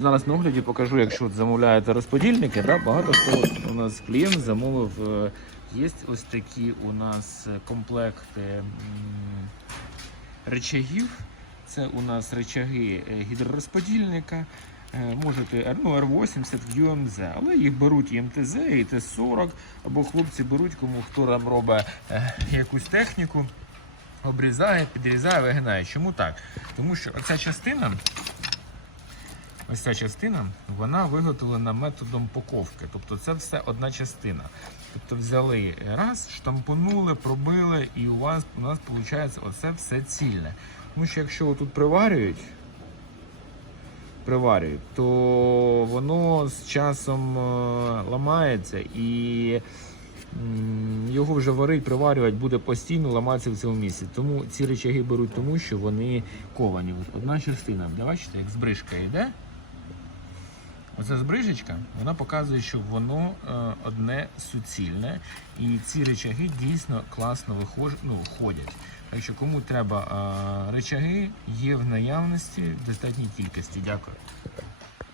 Зараз на огляді покажу, якщо от замовляєте розподільники, да, багато хто у нас клієнт замовив. е, Є ось такі у нас комплекти речагів. Це у нас речаги е, гідророзподільника. Е, Можете ну, R80 QMZ, але їх беруть і МТЗ, і Т-40, або хлопці беруть, кому хто там робить якусь техніку, обрізає, підрізає, вигинає. Чому так? Тому що оця частина, ось ця частина, вона виготовлена методом поковки. Тобто це все одна частина. Тобто взяли раз, штампонули, пробили, і у вас у нас виходить оце все цільне. Тому що якщо тут приварюють, приварюють, то воно з часом е, ламається і його вже варить, приварювати буде постійно, ламатися в цьому місці. Тому ці речаги беруть тому, що вони ковані. Одна частина, бачите, як збрижка йде. Оця збрижечка, вона показує, що воно е, одне суцільне, і ці речаги дійсно класно вихож... ну, ходять. Так що кому треба е, речаги, є в наявності в достатній кількості. Дякую.